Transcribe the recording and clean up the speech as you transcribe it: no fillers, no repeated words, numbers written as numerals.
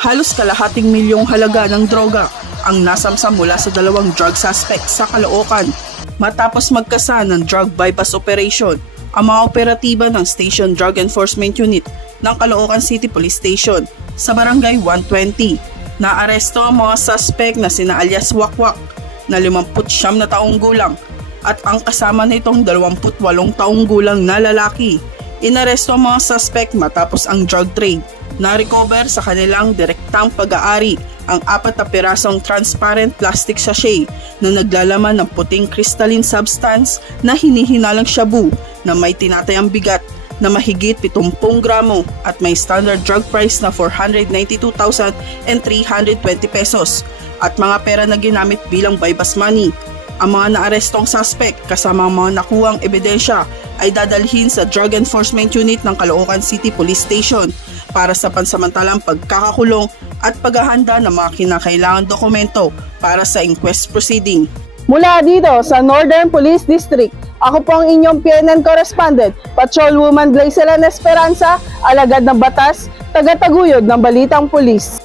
Halos kalahating milyong halaga ng droga ang nasamsam mula sa dalawang drug suspect sa Caloocan. Matapos magkasa ng drug bypass operation, ang mga operatiba ng Station Drug Enforcement Unit ng Caloocan City Police Station sa Barangay 120. Naaresto ang mga suspect na sina alias Wakwak na 59 na taong gulang at ang kasama nitong 28 taong gulang na lalaki. Inaresto ang mga suspect matapos ang drug trade. Na-recover sa kanilang direktang pag-aari ang 4 na pirasong transparent plastic sachet na naglalaman ng puting crystalline substance na hinihinalang shabu na may tinatayang bigat na mahigit 70 gramo at may standard drug price na 492,320 pesos at mga pera na ginamit bilang bypass money. Ang mga naarestong suspect kasama ang mga nakuhang ebidensya ay dadalhin sa Drug Enforcement Unit ng Caloocan City Police Station para sa pansamantalang pagkakakulong at paghahanda ng mga kinakailangang dokumento para sa inquest proceeding. Mula dito sa Northern Police District, ako po ang inyong PNN correspondent, Patrolwoman Glacelan Esperanza, alagad ng batas, tagataguyod ng Balitang Pulis.